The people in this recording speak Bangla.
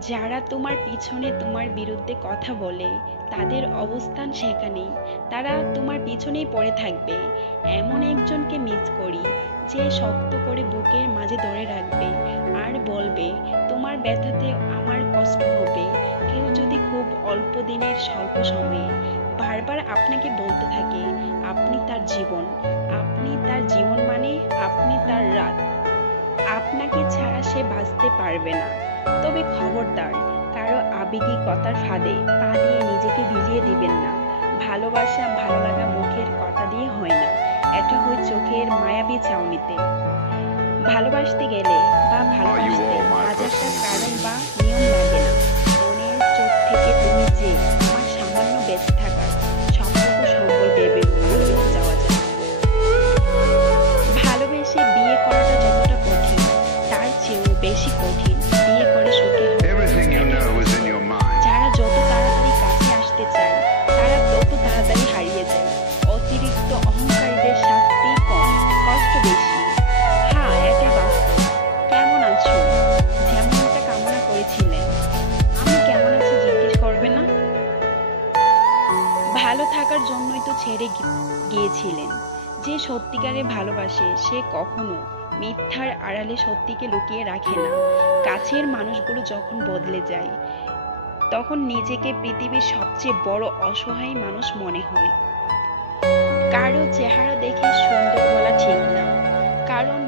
যারা তোমার পিছনে তোমার বিরুদ্ধে কথা বলে তাদের অবস্থান সেখানেই, তারা তোমার পিছনেই পড়ে থাকবে। এমন একজনকে মিস করি যে শক্ত করে বুকের মাঝে ধরে রাখবে আর বলবে তোমার ব্যথাতে আমার কষ্ট হবে। কেউ যদি খুব অল্প দিনের স্বল্প সময়ে বারবার আপনাকে বলতে থাকে আপনি তার জীবন, আপনি তার জীবন মানে আপনি তার রাত, আপনাকে ছাড়া সে বাঁচতে পারবে না, তবে খবরদার কারো আবেগিকতার ফাঁদে পা দিয়ে নিজেকে বিলিয়ে দিবেন না। ভালোবাসা ভালো লাগা মুখের কথা দিয়ে হয় না, এটা হয় চোখের মায়াবী চাউনিতে। ভালোবাসতে গেলে বা Are you ভালোবাসতে all my হাজারটা personal কারণ dreams? বা নিয়ম লাগে না। মনের চোখ থেকে তুমি যে আমার সামান্য বেঁচে থাকার সবটুকু সম্বল ভেবে ভালোবেসে যাওয়া যায়। ভালোবেসে বিয়ে করাটা যতটা কঠিন তার চেয়েও বেশি কঠিন বিয়ে করে সুখে হওয়া। Everything you এটা know is বাস্তব। in your mind. যারা যত তাড়াতাড়ি কাছে আসতে চায় তারা তত তাড়াতাড়ি হারিয়ে যায়। অতিরিক্ত অহংকারীদের শাস্তি কম, কষ্ট বেশি। হ্যাঁ, এটাই বাস্তব। কেমন আছো যেমনটা কামনা করেছিলেন, আমি কেমন আছি জিজ্ঞেস করবে না? ভালো থাকার জন্যই তো ছেড়ে গিয়েছিলেন। যে সত্যিকারে ভালোবাসে সে কখনো মিথ্যার আড়ালে সত্যিকে লুকিয়ে রাখে না। কাছের মানুষগুলো যখন বদলে যায় তখন নিজেকে পৃথিবীর সবচেয়ে বড় অসহায় মানুষ মনে হয়। কারো চেহারা দেখে সুন্দর বলা ঠিক না, কারণ